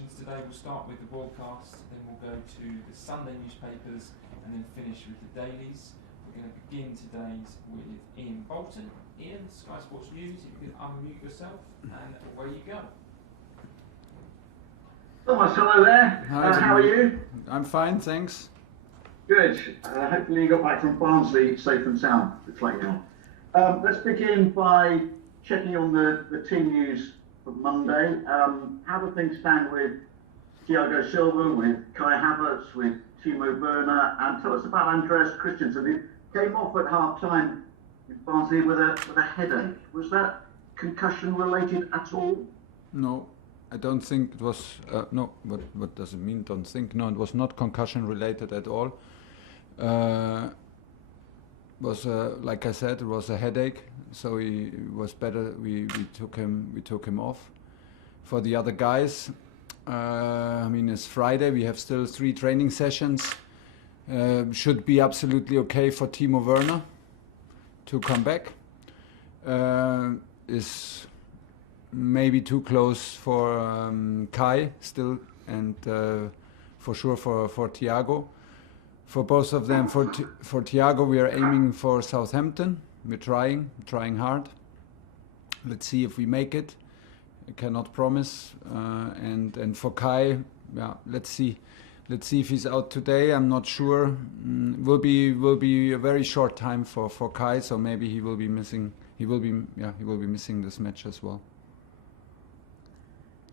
sections today. We'll start with the broadcast, then we'll go to the Sunday newspapers, and then finish with the dailies. We're going to begin today's with Ian Bolton. Ian, Sky Sports News, if you could unmute yourself, and away you go. Thomas, hello there. How are you? I'm fine, thanks. Good. Hopefully you got back from Barnsley safe and sound. It's like you know. Let's begin by checking on the team news for Monday. How do things stand with Thiago Silva, with Kai Havertz, with Timo Werner, and tell us about Andreas Christensen, who came off at half-time in Barnsley with a headache. Was that concussion related at all? No, I don't think it was. No, what does it mean? Don't think. No, it was not concussion related at all. Was like I said, it was a headache, so he was better. We took him off. For the other guys, I mean, it's Friday. We have still 3 training sessions. Should be absolutely okay for Timo Werner to come back. Is maybe too close for Kai still, and for sure for Thiago. For both of them, for Thiago, we are aiming for Southampton. We're trying hard. Let's see if we make it. I cannot promise. And for Kai, yeah, let's see if he's out today. I'm not sure. Will be a very short time for Kai, so maybe he will be missing. He will be missing this match as well.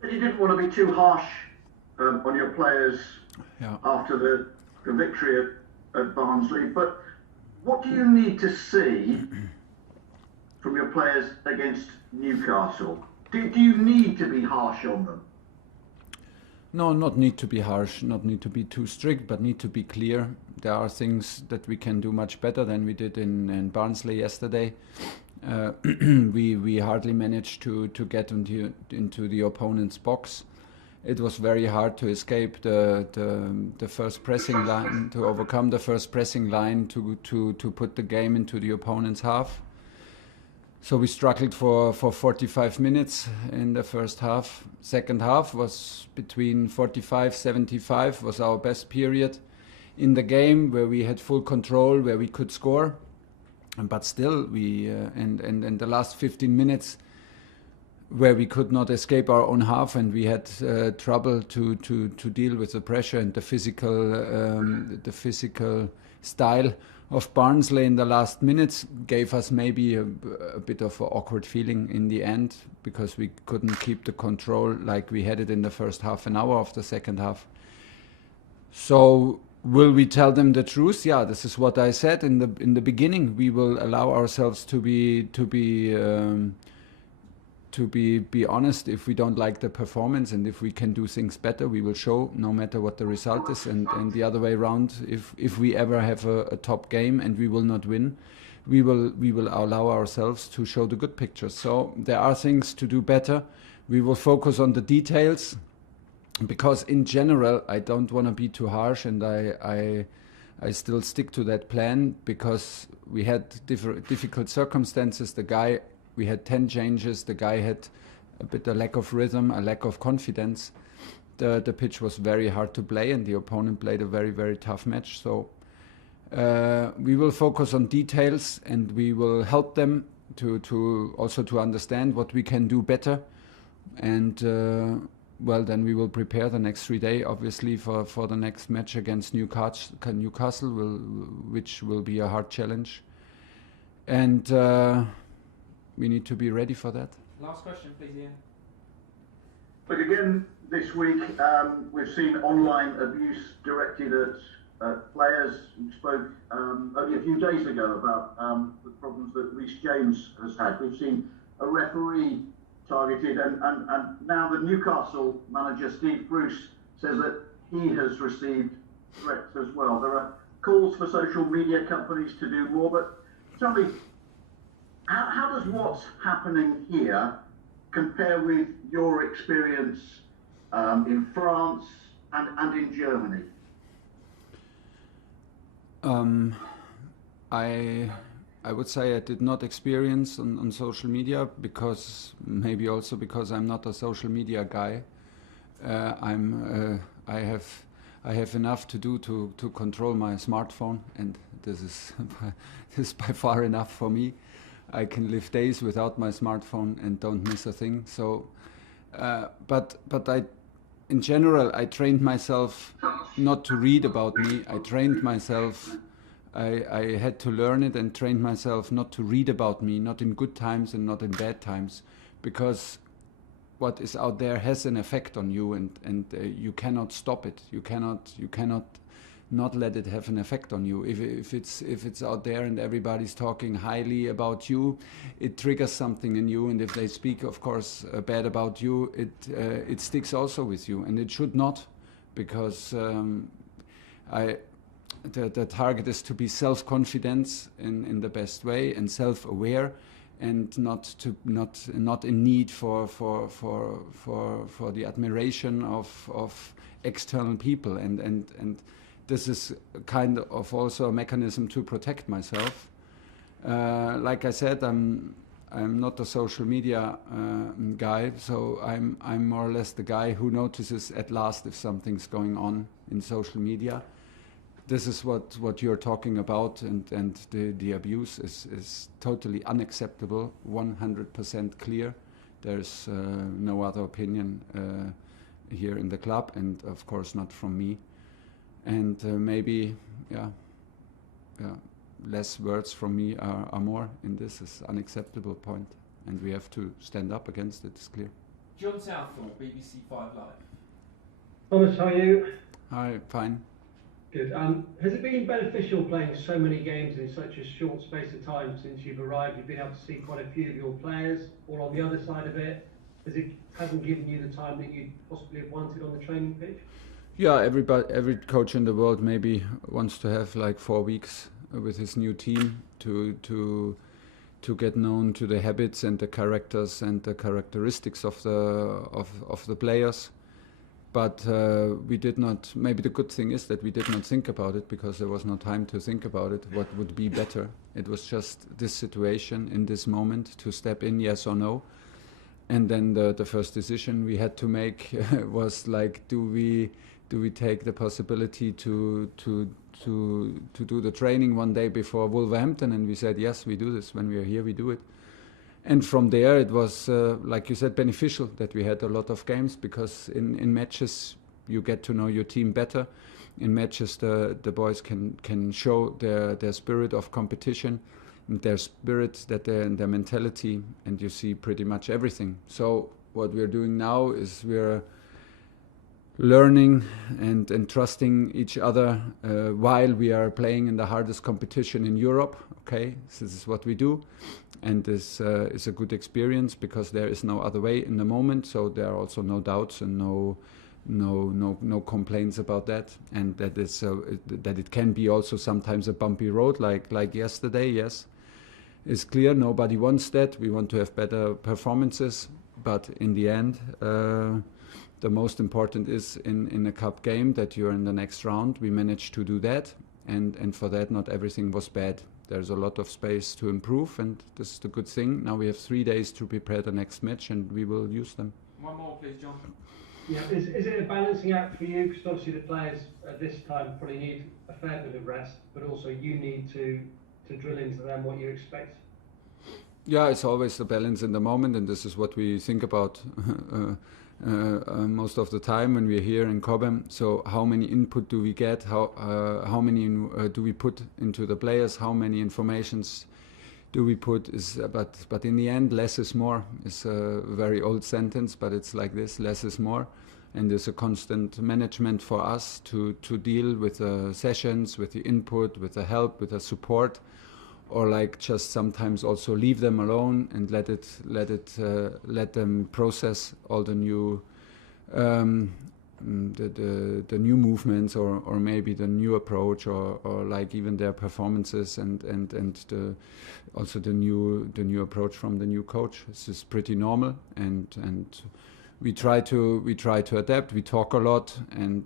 But you didn't want to be too harsh on your players after the victory at Barnsley, but what do you need to see from your players against Newcastle? Do you need to be harsh on them? No, not need to be harsh, not need to be too strict, but need to be clear. There are things that we can do much better than we did in Barnsley yesterday. We hardly managed to get into the opponent's box. It was very hard to escape the first pressing line, to overcome the first pressing line, to put the game into the opponent's half. So we struggled for 45 minutes in the first half. Second half was between 45-75 was our best period in the game, where we had full control, where we could score. But still, we and the last 15 minutes, where we could not escape our own half, and we had trouble to deal with the pressure and the physical style of Barnsley in the last minutes, gave us maybe a bit of an awkward feeling in the end, because we couldn't keep the control like we had it in the first half an hour of the second half. So will we tell them the truth? Yeah, this is what I said in the beginning. We will allow ourselves to be honest. If we don't like the performance, and if we can do things better, we will show, no matter what the result is. And the other way around, if we ever have a top game and we will not win, we will allow ourselves to show the good pictures. So there are things to do better. We will focus on the details, because in general I don't want to be too harsh, and I still stick to that plan, because we had difficult circumstances. We had 10 changes. The guy had a bit of lack of rhythm, a lack of confidence. The pitch was very hard to play, and the opponent played a very, very tough match. So we will focus on details, and we will help them to also understand what we can do better. And well, then we will prepare the next 3 days, obviously, for the next match against Newcastle, which will be a hard challenge. And we need to be ready for that. Last question, please, Ian. But again, this week, we've seen online abuse directed at players. We spoke only a few days ago about the problems that Reece James has had. We've seen a referee targeted, and now the Newcastle manager, Steve Bruce, says that he has received threats as well. There are calls for social media companies to do more, but tell me, how does what's happening here compare with your experience in France and in Germany? I would say I did not experience on social media, because maybe also because I'm not a social media guy. I have enough to do to control my smartphone, and this is this is by far enough for me. I can live days without my smartphone and don't miss a thing. So, but in general, I trained myself not to read about me. I trained myself. I had to learn it and train myself not to read about me, not in good times and not in bad times, because what is out there has an effect on you, and you cannot stop it. You cannot not let it have an effect on you. If it's out there and everybody's talking highly about you, it triggers something in you. And if they speak, of course, bad about you, it sticks also with you. And it should not, because the target is to be self-confident in the best way and self-aware, and not in need for the admiration of external people, and this is kind of also a mechanism to protect myself. Like I said, I'm not a social media guy, so I'm more or less the guy who notices at last if something's going on in social media. This is what you're talking about, and the abuse is totally unacceptable, 100% clear. There's no other opinion here in the club, and of course not from me. And maybe, less words from me are more in this is unacceptable point, and we have to stand up against it. It's clear. John Southall, BBC 5 Live. Thomas, how are you? Hi, fine. Good. Has it been beneficial playing so many games in such a short space of time since you've arrived? You've been able to see quite a few of your players, or on the other side of it, hasn't given you the time that you possibly have wanted on the training pitch? Yeah, every coach in the world maybe wants to have like 4 weeks with his new team to get known to the habits and the characters and the characteristics of the players. But we did not. Maybe the good thing is that we did not think about it, because there was no time to think about it. What would be better? It was just this situation in this moment to step in, yes or no. And then the first decision we had to make was like, do we take the possibility to do the training one day before Wolverhampton? And we said yes, we do this. When we are here, we do it. And from there, it was, like you said, beneficial that we had a lot of games, because in matches you get to know your team better. In matches, the boys can show their spirit of competition, and their spirit, and their mentality, and you see pretty much everything. So what we're doing now is we're learning and trusting each other while we are playing in the hardest competition in Europe. Okay, this is what we do. And this is a good experience, because there is no other way in the moment. So there are also no doubts and no complaints about that. And that is that it can be also sometimes a bumpy road, like yesterday. Yes, it's clear. Nobody wants that. We want to have better performances. But in the end, the most important is in a cup game that you're in the next round. We managed to do that, and for that, not everything was bad. There's a lot of space to improve, and this is the good thing. Now we have 3 days to prepare the next match, and we will use them. One more, please, John. Yeah, is it a balancing act for you? Because obviously the players at this time probably need a fair bit of rest, but also you need to drill into them what you expect. Yeah, it's always the balance in the moment, and this is what we think about most of the time when we're here in Cobham. So how many input do we get? How many do we put into the players? How many informations do we put? But in the end, less is more. It's a very old sentence, but it's like this: less is more. And there's a constant management for us to deal with the sessions, with the input, with the help, with the support, or like just sometimes also leave them alone and let them process all the new the new movements, or maybe the new approach, or like even their performances and also the new approach from the new coach. This is pretty normal, and we try to adapt. We talk a lot, and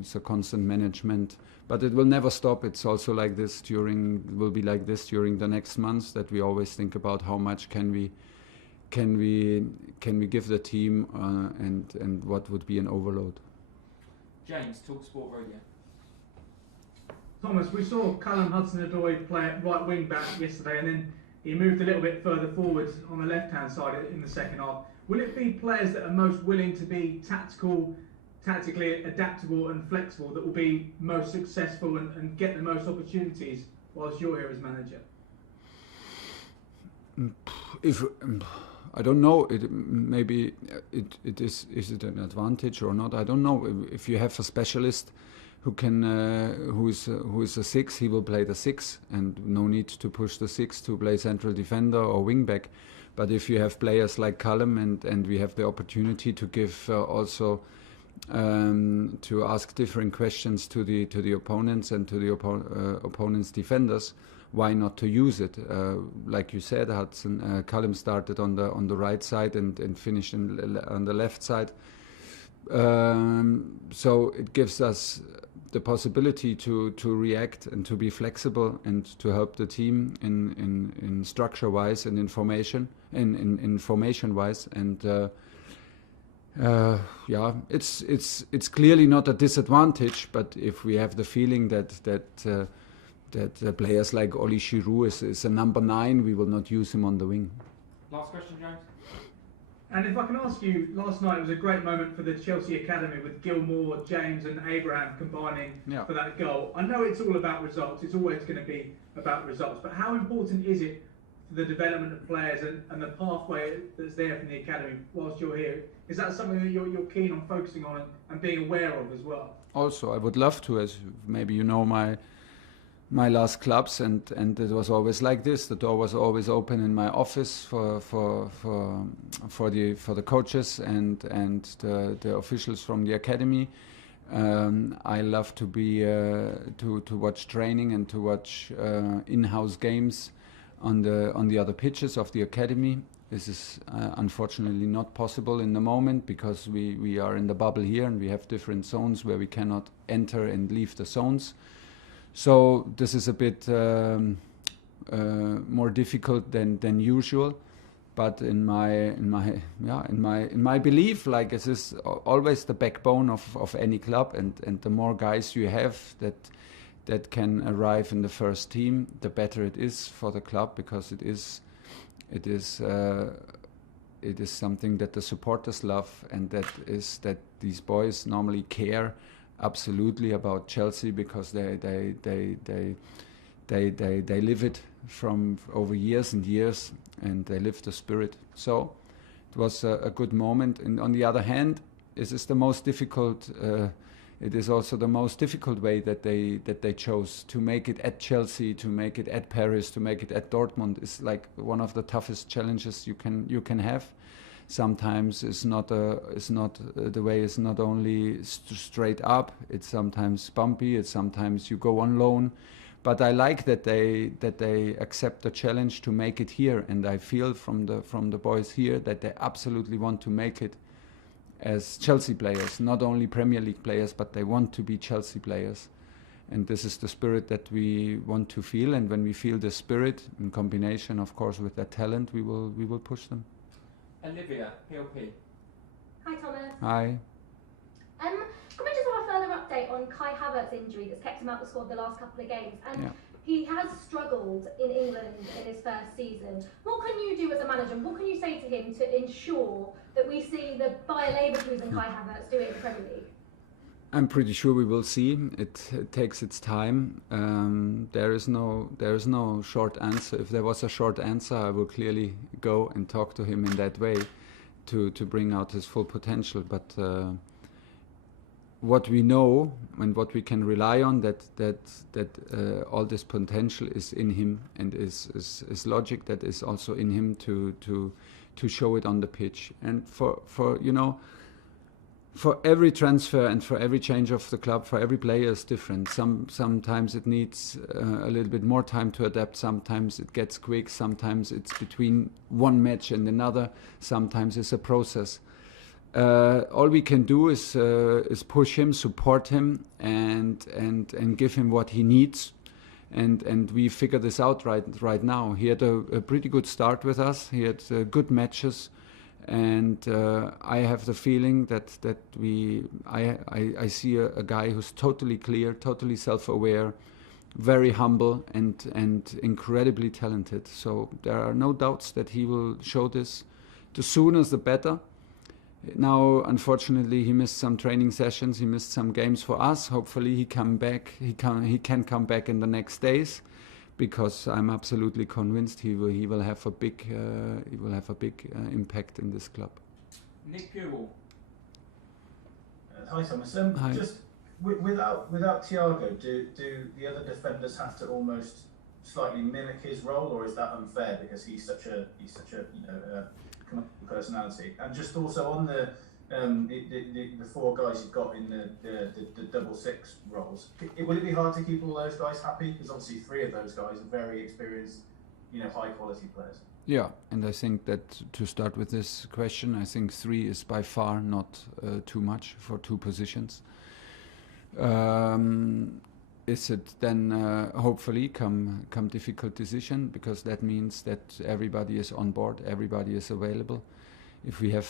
it's a constant management. But it will never stop. It's also like this will be like this during the next months, that we always think about how much can can we give the team and what would be an overload. James, Talk Sport Radio. Thomas, we saw Callum Hudson-Odoi play at right wing back yesterday, and then he moved a little bit further forward on the left-hand side in the second half. Will it be players that are most willing to be tactically adaptable and flexible that will be most successful and get the most opportunities whilst you're here as manager? I don't know. Maybe it is it an advantage or not? I don't know. If you have a specialist who can who is a 6, he will play the 6, and no need to push the 6 to play central defender or wing back. But if you have players like Callum and we have the opportunity to give also to ask different questions to the opponents and to the opponents' defenders, why not to use it? Like you said, Callum started on the right side and finished on the left side. So it gives us the possibility to react and to be flexible and to help the team in structure wise and information wise. And it's clearly not a disadvantage, but if we have the feeling that players like Oli Giroud is a number 9, we will not use him on the wing. Last question, James. And if I can ask you, last night was a great moment for the Chelsea Academy with Gilmour, James and Abraham combining for that goal. I know it's all about results, it's always going to be about results, but how important is it for the development of players and the pathway that's there from the Academy whilst you're here? Is that something that you're keen on focusing on and being aware of as well? Also, I would love to, as maybe you know my last clubs, and it was always like this. The door was always open in my office for the coaches and the officials from the academy. I love to be to watch training and to watch in-house games on the other pitches of the academy. This is unfortunately not possible in the moment because we are in the bubble here and we have different zones where we cannot enter and leave the zones. So this is a bit more difficult than usual, but in my belief, like this is always the backbone of any club, and the more guys you have that can arrive in the first team, the better it is for the club, because it is something that the supporters love, and that these boys normally care absolutely about Chelsea because they live it from over years and years, and they live the spirit. So it was a good moment. And on the other hand, it is the most difficult. It is also the most difficult way that they chose to make it at Chelsea, to make it at Paris, to make it at Dortmund. Is like one of the toughest challenges you can have. Sometimes the way is not only straight up. It's sometimes bumpy. It's sometimes you go on loan. But I like that they accept the challenge to make it here, and I feel from the boys here that they absolutely want to make it as Chelsea players, not only Premier League players, but they want to be Chelsea players. And this is the spirit that we want to feel. And when we feel the spirit in combination, of course, with their talent, we will push them. Olivia, PLP. Hi, Thomas. Hi. Can we just have a further update on Kai Havertz's injury that's kept him out of the squad the last couple of games? And he has struggled in England in his first season. What can you do as a manager? What can you say to him to ensure that we see the Bayer Leverkusen Kai Havertz do it in the Premier League? I'm pretty sure we will see. It takes its time. There is no short answer. If there was a short answer, I will clearly go and talk to him in that way to bring out his full potential. But what we know and what we can rely on, that all this potential is in him, and is logic that is also in him to show it on the pitch. And for every transfer and for every change of the club, for every player is different. Sometimes it needs a little bit more time to adapt. Sometimes it gets quick. Sometimes it's between one match and another. Sometimes it's a process. All we can do is push him, support him, and give him what he needs. and we figure this out right now. He had a pretty good start with us. He had good matches, and I have the feeling that I see a guy who's totally clear, totally self-aware, very humble, and incredibly talented. So there are no doubts that he will show this. The sooner the better. Now, unfortunately, he missed some training sessions. He missed some games for us. Hopefully, he come back. He can come back in the next days, because I'm absolutely convinced he will have a big impact in this club. Nick Pewell. Hi Thomas. Hi. Just without Thiago, do the other defenders have to almost slightly mimic his role, or is that unfair because he's such a personality? And just also on the four guys you've got in the double six roles, would it be hard to keep all those guys happy? Because obviously 3 of those guys are very experienced, high quality players. Yeah, and I think that to start with this question, I think 3 is by far not too much for 2 positions. Is it then hopefully come difficult decision, because that means that everybody is on board, everybody is available. If we have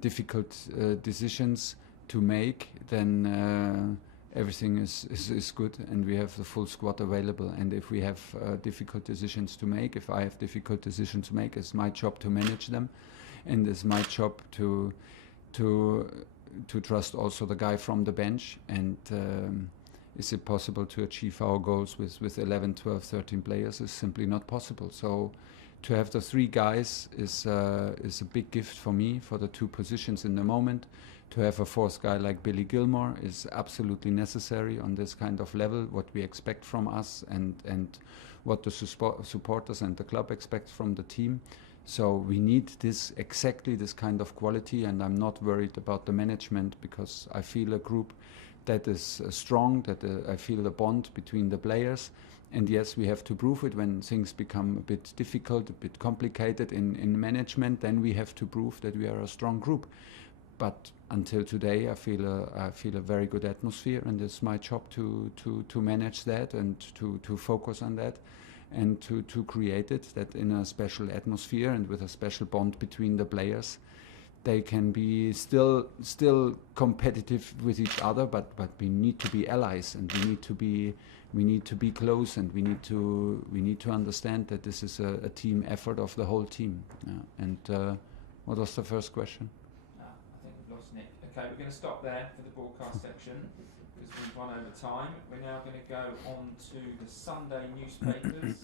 difficult decisions to make, then everything is good, and we have the full squad available. And if we have difficult decisions to make, if I have difficult decisions to make, it's my job to manage them, and it's my job to trust also the guy from the bench. And is it possible to achieve our goals with 11, 12, 13 players? Is simply not possible. So to have the 3 guys is a big gift for me, for the 2 positions in the moment. To have a 4th guy like Billy Gilmore is absolutely necessary on this kind of level, what we expect from us and what the supporters and the club expect from the team. So we need exactly this kind of quality, and I'm not worried about the management, because I feel a group that is strong, that I feel the bond between the players. And yes, we have to prove it when things become a bit difficult, a bit complicated in management. Then we have to prove that we are a strong group. But until today, I feel a very good atmosphere, and it's my job to manage that and to focus on that, and to create it, that in a special atmosphere and with a special bond between the players, they can be still competitive with each other, but we need to be allies, and we need to be close, and we need to understand that this is a team effort of the whole team. And what was the first question? I think we've lost Nick. Okay, we're going to stop there for the broadcast section because we've run over time. We're now going to go on to the Sunday newspapers.